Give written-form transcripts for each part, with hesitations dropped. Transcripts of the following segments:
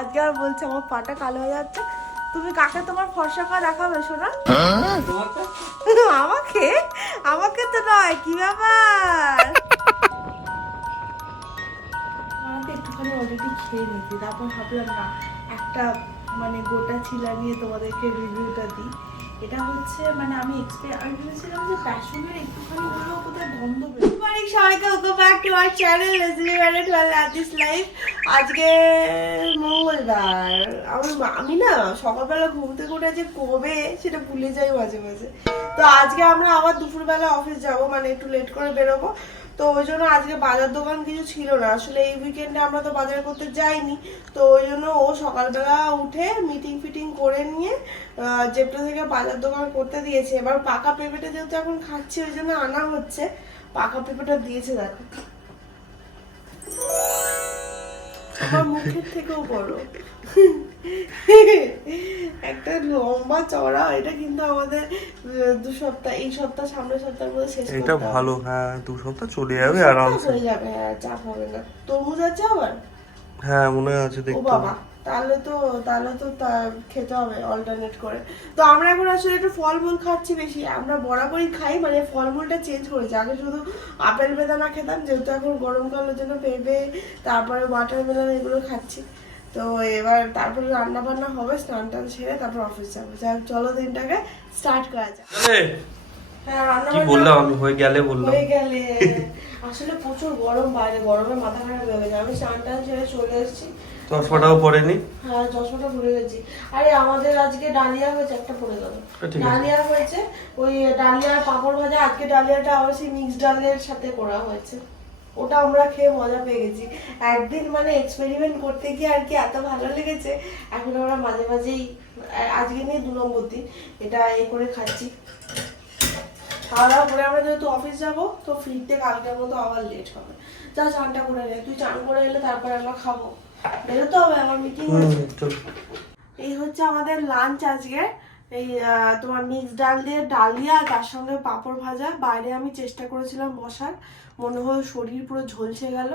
আজকে আর বলছে আমার পাটা কালো হয়ে যাচ্ছে। তুমি কাকে তোমার ফর্সা পা দেখাবে শোনা? আমাকে আমাকে তো নয়, কি ব্যাপার? আমাকে একটুখানি অলরেডি খেয়ে নিতে, তারপর ভাবলাম না একটা মানে গোটা ছিলা নিয়ে তোমাদেরকে রিভিউটা দিই। এটা হচ্ছে মানে আমি ভেবেছিলাম যে প্যাশনের একটুখানি হলেও কোথায় গন্ধ বেরোয়। সবাইকে welcome back to our channel lazily married lattice life. আজকে মঙ্গলবার। আমি না সকালবেলা ঘুম থেকে উঠে যে কবে সেটা ভুলে যাই মাঝে মাঝে। তো আজকে আমরা আবার দুপুরবেলা অফিস যাব, মানে একটু লেট করে বেরোবো। তো ওই জন্য আজকে বাজার দোকান কিছু ছিল না, আসলে এই উইকেন্ডে আমরা তো বাজার করতে যাইনি। তো ওই জন্য ও সকালবেলা উঠে মিটিং ফিটিং করে নিয়ে জেপটা থেকে বাজার দোকান করতে দিয়েছে। এবার পাকা পেঁপেটা যেহেতু এখন খাচ্ছি ওই জন্য আনা হচ্ছে। পাকা পেঁপেটা দিয়েছে দেখো, আমার মুখের থেকেও বড় একটা লম্বা চড়া। এটা কিন্তু আমাদের 2 সপ্তাহ, এই সপ্তাহ সামনের সপ্তাহের মধ্যে শেষ করতে হবে। এটা ভালো, হ্যাঁ 2 সপ্তাহ চলে যাবে আরামসে, হয়ে যাবে। হ্যাঁ, চাপ হবে না। তরমুজ আছে আবার? হ্যাঁ মনে আছে ও দেখতে। বাবা, তাহলে তো খেতে হবে অল্টারনেট করে। তো আমরা এখন আসলে একটু ফলমূল খাচ্ছি বেশি। আমরা বরাবরই খাই, মানে ফলমূলটা চেঞ্জ করেছি। আগে শুধু আপেল বেদানা খেতাম, যেহেতু এখন গরমকালের জন্য পেঁপে, তারপরে ওয়াটারমেলন এগুলো খাচ্ছি। তো এবার তারপরে রান্না বান্না হবে, স্নান টান সেরে তারপর অফিস যাবো। যাই হোক, চলো দিনটাকে স্টার্ট করা যাক। হ্যাঁ, রান্না কি বললাম আমি? হয়ে গেলে আসলে প্রচুর গরম বাইরে, গরমে মাথা খারাপ হয়ে গেছে। আমি স্নান টান ছেড়ে চলে এসেছি। চশমাটাও পরেনি। হ্যাঁ, চশমাটা ভুলে গেছি। আরে আমাদের আজকে ডালিয়া হয়েছে, একটা পড়ে গেল। ডালিয়া হয়েছে, ওই ডালিয়ার পাঁপড় ভাজা। আজকে ডালিয়াটা আবার সেই মিক্স ডালের সাথে করা হয়েছে। ওটা আমরা খেয়ে মজা পেয়ে গেছি। একদিন মানে এক্সপেরিমেন্ট করতে গিয়ে আর কি এত ভালো লেগেছে, এখন আমরা মাঝে মাঝেই, আজকে নিয়ে 2 নম্বর দিন এটা এই করে খাচ্ছি। খাওয়া দাওয়া করে আমরা যেহেতু অফিস যাবো, তো ফিরতে কালকের মতো আবার লেট হবে। যা চানটা করে নে, তুই চান করে এলে তারপরে আমরা খাবো, বেরোতে হবে, আমার মিটিং আছে। এই হচ্ছে আমাদের লাঞ্চ আজকে। এই তোমার মিক্স ডাল দিয়ে ডালিয়া, তার সঙ্গে পাঁপড় ভাজা। বাইরে আমি চেষ্টা করেছিলাম বসার, মনে হয় শরীর পুরো ঝলসে গেল,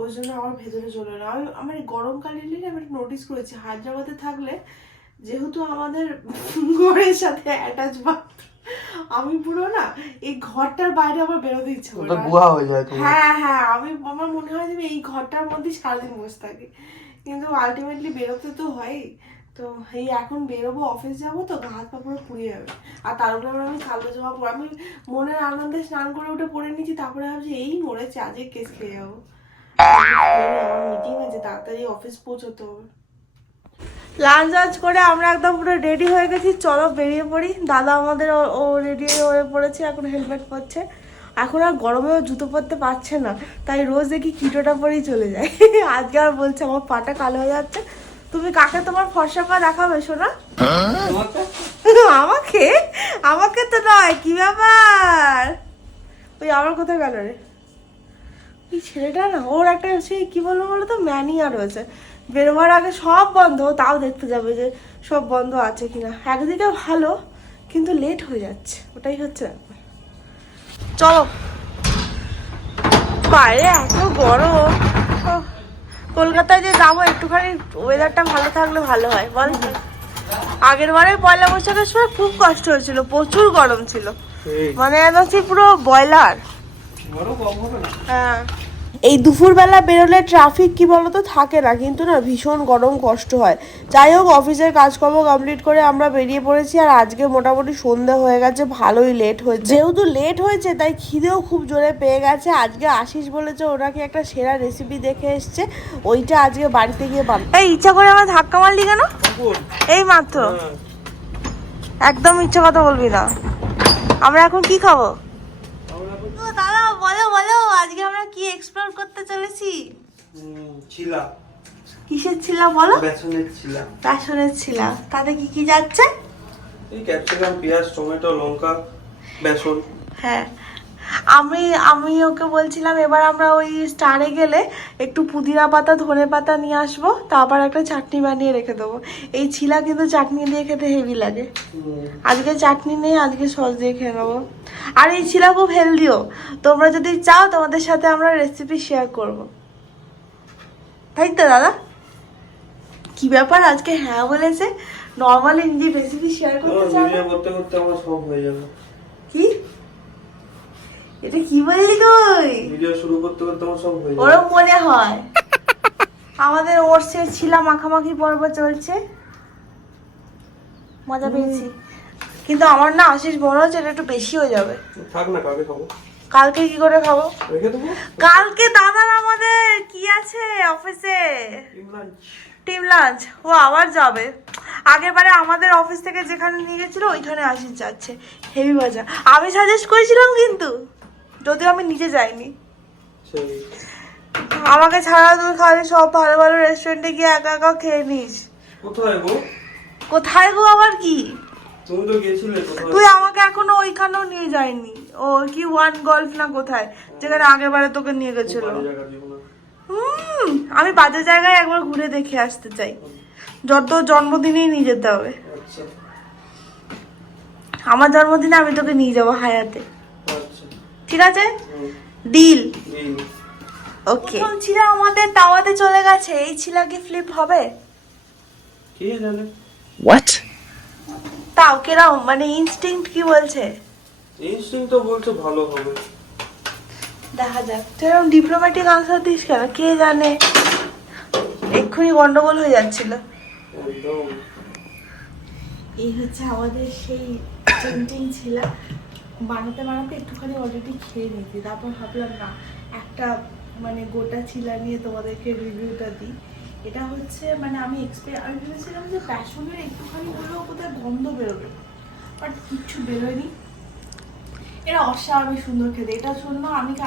ওই জন্য আমার ভেতরে চলে এলো। আমার গরমকালে আমি নোটিস করেছি হায়দ্রাবাদে থাকলে, যেহেতু আমাদের ঘরের সাথে অ্যাটাচ বাথরুম, আমি পুরো না এই ঘরটার বাইরে আমার বেরোতে ইচ্ছে করে। হ্যাঁ, আমার মনে হয় যে এই ঘরটার মধ্যে সারাদিন বসে থাকি, কিন্তু আলটিমেটলি বেরোতে তো হয়। তো এই এখন বেরোবো, অফিস যাবো, তো গা হাত পা পুরো পুড়ে যাবে। আর তার উপরে আমি কালো জামা পরে, আমি মনের আনন্দে স্নান করে উঠে পরে নিচ্ছি, তারপরে ভাবছি এই মরেছে, আজকে কেস খেয়ে যাবো। আমার মিটিং আছে, তাড়াতাড়ি অফিস পৌঁছতে হবে। লাঞ্চ আজ করে আমরা একদম পুরো রেডি হয়ে গেছি, চলো বেরিয়ে পড়ি। দাদা আমাদের ও রেডি হয়ে পড়েছে, এখন হেলমেট পরছে। এখন আর গরমেও জুতো পরতে পারছে না, তাই রোজ দেখি কিটোটা পরেই চলে যায়। আজকে আর বলছে আমার পাটা কালো হয়ে যাচ্ছে। তুমি কাকে তোমার ফর্সা পা দেখাবে শোনা? আমাকে আমাকে তো নয়, কি ব্যাপার? ওই আমার কোথায় গেল রে? এই ছেলেটা না, ওর একটা সেই কি বলবো বলো তো, ম্যানিয়া রয়েছে। বেরোবার আগে সব বন্ধ, তাও দেখতে যাবে যে সব বন্ধ আছে কিনা। একদিকে ভালো, কিন্তু লেট হয়ে যাচ্ছে, ওটাই হচ্ছে ব্যাপার। চলো, বাইরে এত গরম। কলকাতায় যে যাবো, একটুখানি ওয়েদারটা ভালো থাকলে ভালো হয় বল। আগের বারে পয়লা বৈশাখের সময় খুব কষ্ট হয়েছিল, প্রচুর গরম ছিল, মানে একদম পুরো বয়লার। হ্যাঁ, এই দুপুরবেলা বেরোলে ট্রাফিক কি বলতো থাকে না, কিন্তু না ভীষণ গরম, কষ্ট হয়। যাই হোক, অফিসের কাজকর্ম কমপ্লিট করে আমরা বেরিয়ে পড়েছি। আর আজকে মোটামুটি সন্ধে হয়ে গেছে, ভালোই লেট হয়েছে। যেহেতু লেট হয়েছে তাই খিদেও খুব জোরে পেয়ে গেছে। আজকে আশিস বলেছে ওনাকে একটা সেরা রেসিপি দেখে এসছে, ওইটা আজকে বাড়িতে গিয়ে বানাবো। এই ইচ্ছা করে আমার ধাক্কা মারলি কেন? এই মাত্র, একদম ইচ্ছা কথা বলবি না। আমরা এখন কি খাবো? দাদা বলো বলো, আজকে আমরা কি এক্সপ্লোর করতে চলেছি? ছিলা। কিসের ছিলা বলো? বেসনের ছিলা। বেসনের ছিলা। তাতে কি কি যাচ্ছে? এই ক্যাপসিকাম, পেঁয়াজ, টমেটো, লঙ্কা, বেসন। হ্যাঁ, আমি ওকে বলছিলাম এবার আমরা ওই স্টারে গেলে একটু পুদিনা পাতা, ধনে পাতা নিয়ে আসবো, তারপর একটা চাটনি বানিয়ে রেখে দেবো। এই ছিলা কিন্তু চাটনি দিয়ে খেতে হেভি লাগে। আজকে চাটনি নেই, আজকে সস দিয়ে খেয়ে নেবো। আর এই ছিলা খুব হেলদিও, তোমরা যদি চাও তোমাদের সাথে আমরা রেসিপি শেয়ার করব, তাই তো দাদা? কি কি ব্যাপার আজকে হ্যাঁ বলেছে? নরমালি নিজের রেসিপি শেয়ার করতে চাও? ভিডিও করতে করতে আমার সব হয়ে যাবে। কি এটা কি বললি তুই? ভিডিও শুরু করতে করতে আমার সব হয়ে যাবে। ওরম মনে হয়। আমাদের ওটসের ছিলা মাখামাখি পর্ব চলছে, মজা পেয়েছি। কিন্তু আমার না আশিস বড় হচ্ছে, এটা একটু বেশি হয়ে যাবে। থাক না, কালকে খাবো। কালকে কি করে খাবো? রেখে দেবো। কালকে দাদার আমাদের কি আছে অফিসে? Team lunch. ও আবার যাবে। আগেরবারে আমাদের অফিস থেকে যেখানে নিয়ে গেছিল ওইখানে আশিস যাচ্ছে। হেভি মজা। আমি সাজেস্ট করেছিলাম কিন্তু, যদিও আমি নিজে যাইনি। সেই আমাকে ছাড়া তুই খালি সব ভালো ভালো রেস্টুরেন্টে গিয়ে একা একা খেয়ে নিস। কোথায় গো? কোথায় গো আবার কি? তুমি তো গেছিলে কোথায়? তুই আমাকে এখনো ওইখানেও নিয়ে যায়নি। ও কি ওয়ান গল্ফ না কোথায়, যেখানে আগের বারে তোকে নিয়ে গেছিল। আমি বাজে জায়গায় একবার ঘুরে দেখে আসতে চাই। যত জন্মদিনেই নিয়ে যেতে হবে। আচ্ছা আমার জন্মদিনে আমি তোকে নিয়ে যাবো হায়াতে। আচ্ছা ঠিক আছে, ডিল। এই ওকে। প্রথম ছিল আমাদের তাওয়াতে চলে গেছে, এই ছিল কি ফ্লিপ হবে? কে জানে। What? তাও কেরাম মানে ইনস্টিংক্ট কি বলছে? ইনস্টিংক্ট তো বলছে ভালো হবে। দেখা যাক। তুই এরকম ডিপ্লোম্যাটিক আনসার দিস কেন? কে জানে, এক্ষুনি গন্ডগোল হয়ে যাচ্ছিল। একদম। এই হচ্ছে আমাদের সেই পেন্টিং ছিল। বানাতে বানাতে একটুখানি অলরেডি খেয়ে নিয়েছি, তারপর ভাবলাম না একটা মানে গোটা ছিলা নিয়ে তোমাদেরকে রিভিউটা দিই। এটা হচ্ছে মানে আমি ভেবেছিলাম যে প্যাশনের একটুখানি হলেও কোথায় গন্ধ বেরোবে, বাট কিচ্ছু বেরোয়নি। এটা অস্বাভাবিক সুন্দর খেতে। এটার জন্য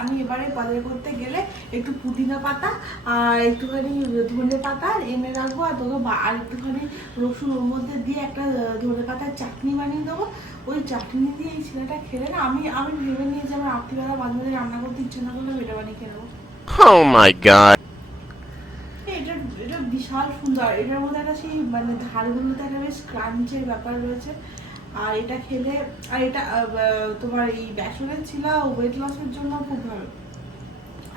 আমি এবারে বাজার করতে গেলে একটু পুদিনা পাতা আর একটুখানি ধনে পাতা এনে রাখবো, আর তোকে আর একটুখানি রসুন ওর মধ্যে দিয়ে একটা ধনে পাতার চাটনি বানিয়ে দেবো। ওই চাটনি দিয়ে এই ছেলেটা খেলে না, আমি ভেবে নিয়ে যে আমার রাত্রিবেলা মাঝে মাঝে রান্না করতে ইচ্ছে না করলে এটা বানিয়ে খেয়ে নেবো। Oh my god. এটা বিশাল সুন্দর। এটার মধ্যে একটা সেই মানে ধারগুলোতে একটা বেশ ক্রাঞ্চের ব্যাপার রয়েছে। আর এটা খেলে, আর এটা তোমার এই বেসনের ছিল ওয়েট লসের জন্য খুব ভালো,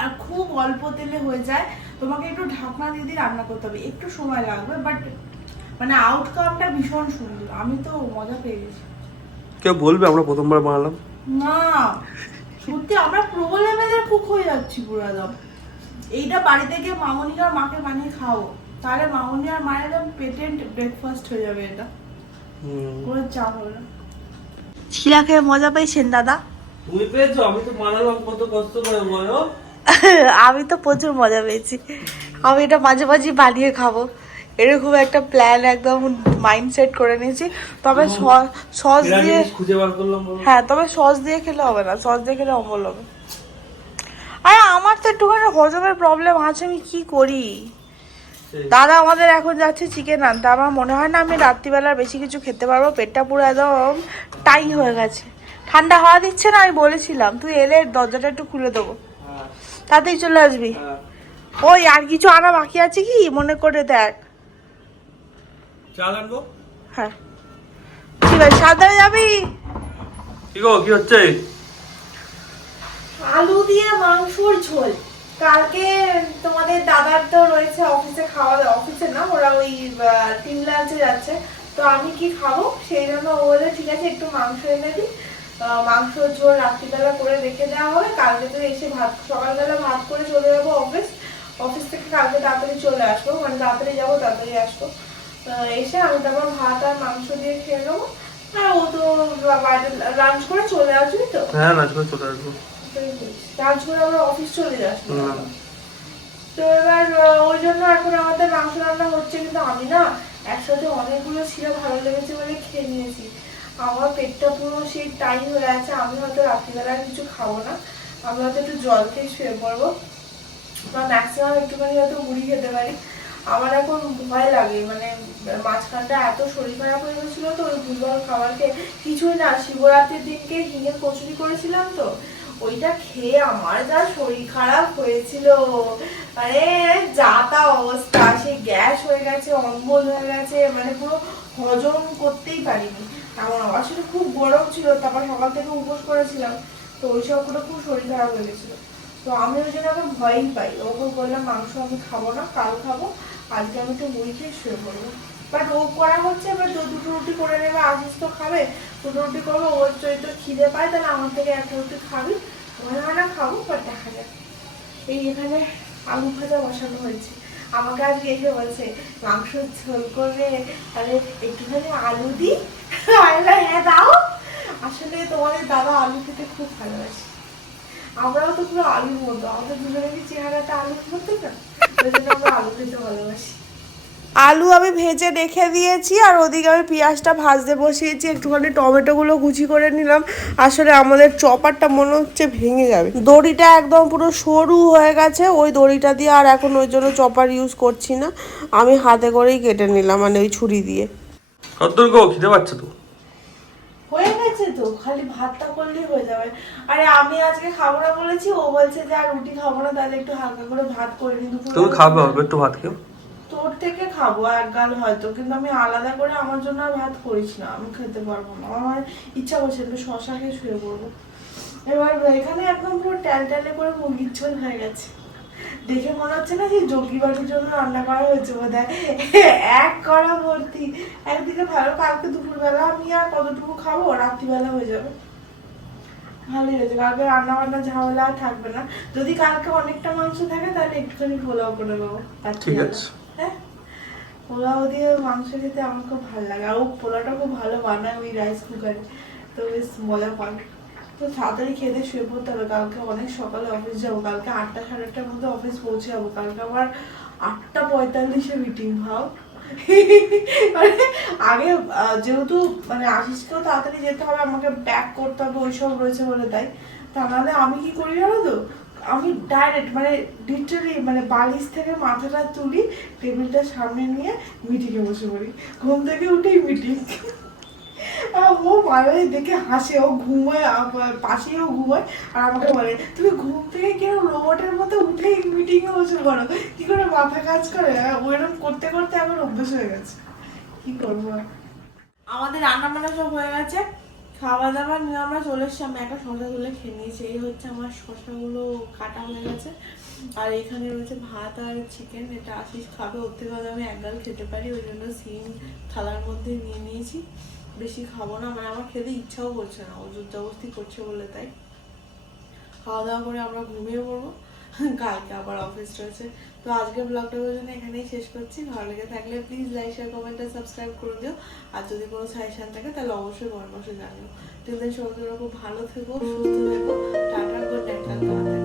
আর খুব অল্প তেলে হয়ে যায়। তোমাকে একটু ঢাকনা দিয়ে দিয়ে রান্না করতে হবে, একটু সময় লাগবে, বাট মানে আউটকামটা ভীষণ সুন্দর। আমি তো মজা পেয়ে গেছি। কেউ বলবে আমরা প্রথমবার বানালাম? না সত্যি আমরা প্রো লেভেলের কুক হয়ে যাচ্ছি পুরো একদম। এইটা বাড়িতে গিয়ে মামনি আর মাকে বানিয়ে খাও, তাহলে মামনি আর মায়ের একদম পেটেন্ট ব্রেকফাস্ট হয়ে যাবে। এটা কোনো চাপ হবে না। ছিলা খেয়ে মজা পেয়েছেন দাদা? তুমি পেয়েছো? আমি তো বানালাম কত কষ্ট করে বলো। আমি তো প্রচুর মজা পেয়েছি। আমি এটা মাঝে মাঝে বানিয়ে খাবো, এরকম একটা প্ল্যান একদম মাইন্ডসেট করে নিয়েছি। তবে সস দিয়ে খুঁজে বার করলাম বলো। হ্যাঁ, তবে সস দিয়ে খেলে হবে না, সস দিয়ে খেলে অম্বল হবে। আরে আমার তো একটুখানি হজমের প্রবলেম আছে, আমি কি করি? দাদা আমাদের এখন যাচ্ছে চিকেন আনতে। আমার মনে হয় না আমি রাত্রিবেলা বেশি কিছু খেতে পারবো, পেটটা পুরো একদম টাই হয়ে গেছে। ঠান্ডা হাওয়া দিচ্ছে না, আমি বলেছিলাম তুই এলে দরজাটা একটু খুলে দেবো, তাতেই চলে আসবি। ওই আর কিছু আনা বাকি আছে কি মনে করে দেখ। চাল আনবো? হ্যাঁ ঠিক আছে, সাবধানে যাবি। কি গো, কি হচ্ছে? আলু দিয়ে মাংসর ঝোল। কালকে তোমাদের দাদার তো রয়েছে অফিসে খাওয়া, অফিসে না ওরা ওই টিম লাঞ্চে যাচ্ছে, তো আমি কি খাবো সেই জন্য ও বলে ঠিক আছে একটু মাংস এনে দিই, মাংসর ঝোল রাত্রিবেলা করে রেখে দেওয়া হবে। কালকে তো এসে সকালবেলা ভাত করে চলে যাবো অফিস থেকে কালকে তাড়াতাড়ি চলে আসবো, মানে তাড়াতাড়ি যাবো তাড়াতাড়ি আসবো। এসে আমি তারপর ভাত আর মাংস দিয়ে খেয়ে নেবো। আর ও তো বাইরে লাঞ্চ করে চলে আসবি তো? হ্যাঁ, লাঞ্চ করে চলে আসবো। লাঞ্চ করে আমরা অফিস চলে যাচ্ছি। তো এবার ওই জন্য এখন আমাদের মাংস রান্না হচ্ছে, কিন্তু আমি না একসাথে অনেকগুলো ছিল ভালো লেগেছে বলে খেয়ে নিয়েছি। আমার পেটটা পুরো সেই টাইম হয়ে আছে। আমি হয়তো রাত্রিবেলা কিছু খাবো না, আমি হয়তো একটু জল খেয়ে শুয়ে পড়বো, বা ম্যাক্সিমাম একটুখানি হয়তো মুড়ি খেতে পারি। আমার এখন ভয় লাগে, মানে মাঝখানটা এত শরীর খারাপ হয়ে গেছিলো তো ওই ভুলভাল খাবার খেয়ে। কিছুই না, শিবরাত্রির দিনকে হিঙের কচুরি করেছিলাম তো, ওইটা খেয়ে আমার যা শরীর খারাপ হয়েছিল, মানে যা তা অবস্থা, সেই গ্যাস হয়ে গেছে, অম্বল হয়ে গেছে, মানে পুরো হজম করতেই পারিনি এমন। আসলে খুব গরম ছিল, তারপর সকাল থেকে উপোস করেছিলাম, তো ওইসব করে খুব শরীর খারাপ হয়ে গেছিলো। তো আমি ওই জন্য এখন ভয়ই পাই। ওকে বললাম মাংস আমি খাবো না, কাল খাবো। আজকে আমি একটু মুড়ি খেয়ে শুয়ে পড়বো। বাট ও করা হচ্ছে, এবার দুটো রুটি করে নেবে, আশিস তো খাবে, দুটো রুটি করবো, ওর যদি তো খিদে পায় তাহলে আমার থেকে একটা রুটি খাবি, মনে হয় না খাবো, বাট দেখা যাক। এই এখানে আলু ভাজা বসানো হয়েছে, আমাকে আজকে এসে বলছে মাংস ঝোল করবে, তাহলে একটুখানি আলু দিই, হ্যাঁ দাও। আসলে তোমাদের দাদা আলু খেতে খুব ভালোবাসে, আমরাও তো পুরো আলুর মতো, আমাদের দুজনেরই চেহারাটা আলুর মতো না, ওই জন্য আমরা আলু খেতে ভালোবাসি। আলু আমি ভেজে রেখে দিয়েছি, আর ওদিকে আমি পেঁয়াজটা ভাজতে বসিয়েছি, একটুখানি টমেটোগুলো কুচি করে নিলাম। আসলে আমাদের চপারটা মনে হচ্ছে ভেঙে যাবে, দড়িটা একদম পুরো সরু হয়ে গেছে, ওই দড়িটা দিয়ে আর এখন ওই জন্য চপার ইউজ করছি না, আমি হাতে করেই কেটে নিলাম, মানে ওই ছুরি দিয়ে। কতদূর গো, খিদে পাচ্ছে তো? হয়ে গেছে তো, খালি ভাতটা করলেই হয়ে যাবে। আরে আমি আজকে খাবো না বলেছি, ও বলছে যে আর রুটি খাবো না, তাহলে একটু হালকা করে ভাত করে নি। তুমি খাবে, অল্প একটু ভাত খেও। তোর থেকে খাবো এক গাল হয়তো, কিন্তু আমি আলাদা করে আমার জন্য আর ভাত করিস না, আমি খেতে পারবো না, আমার ইচ্ছা করছে একটু শশা খেয়ে শুয়ে পড়বো। এবার এখানে একদম পুরো ট্যালে করে মুরগির ঝোল হয়ে গেছে, দেখে মনে হচ্ছে না যে যোগী বাড়ির জন্য রান্না করা হয়েছে বোধ হয়, এক কড়া ভর্তি। একদিকে ভালো, কালকে দুপুরবেলা আমি আর কতটুকু খাবো, রাত্রিবেলা হয়ে যাবে। ভালোই হয়েছে, কালকে রান্না বান্না ঝামেলা আর থাকবে না। যদি কালকে অনেকটা মাংস থাকে তাহলে একটুখানি পোলাও করে দেবো। ঠিক আছে। হ্যাঁ, পোলাও দিয়ে মাংস খেতে আমার খুব ভালো লাগে, আর ও পোলাওটা খুব ভালো বানায় ওই রাইস কুকারে, তো বেশ মজা পাবে। তো তাড়াতাড়ি খেতে শুয়ে পড়তে হবে, কালকে অনেক সকালে অফিস যাবো, কালকে 8টা সাড়ে 8টার মধ্যে অফিস পৌঁছে যাবো, কালকে আবার 8:45-এ মিটিং, ভাব। মানে আগে যেহেতু মানে আশিসকেও তাড়াতাড়ি যেতে হবে, আমাকে প্যাক করতে হবে, ওইসব রয়েছে বলে, তাই তা নাহলে আমি কি করি জানো তো, আমি ডাইরেক্ট মানে লিটারালি মানে বালিশ থেকে মাথাটা তুলি, টেবিলটা সামনে নিয়ে মিটিংয়ে বসে পড়ি, ঘুম থেকে উঠেই মিটিং। ও মাঝে দেখে হাসে, ও ঘুমায় পাশেই, ও ঘুমায়, আর আমাকে বলে তুমি ঘুম থেকে কেন রোবটের মতো উঠে মিটিং এ বসে পড়ো, কি করে মাথা কাজ করে। ওইরকম করতে করতে আমার অভ্যেস হয়ে গেছে, কি করবো। আমাদের রান্না বান্না সব হয়ে গেছে, খাওয়া দাওয়া নিয়ে আমরা চলে এসেছি, আমি একটা শশা তুলে খেয়ে নিয়েছি, এই হচ্ছে আমার শশাগুলো কাটা হয়ে গেছে, আর এখানে রয়েছে ভাত আর চিকেন, এটা আশিস খাবে, ওর থেকে হলে আমি এক গাল খেতে পারি, ওই জন্য সিম থালার মধ্যে নিয়ে নিয়েছি, বেশি খাবো না, মানে আমার খেতে ইচ্ছাও করছে না, ও জোর জবরদস্তি করছে বলে, তাই খাওয়া দাওয়া করে আমরা ঘুমিয়ে পড়বো, কালকে আবার অফিস রয়েছে। তো আজকের ব্লগটা জন্য এখানেই শেষ করছি, ভালো লেগে থাকলে প্লিজ লাইক শেয়ার কমেন্ট আর সাবস্ক্রাইব করে দিও, আর যদি কোনো সাজেশন থাকে তাহলে অবশ্যই কমেন্ট বক্সে জানিও। তিন দিন সবাই খুব ভালো থেকো, সুস্থ থেকো, টাটা, গুড নাইট।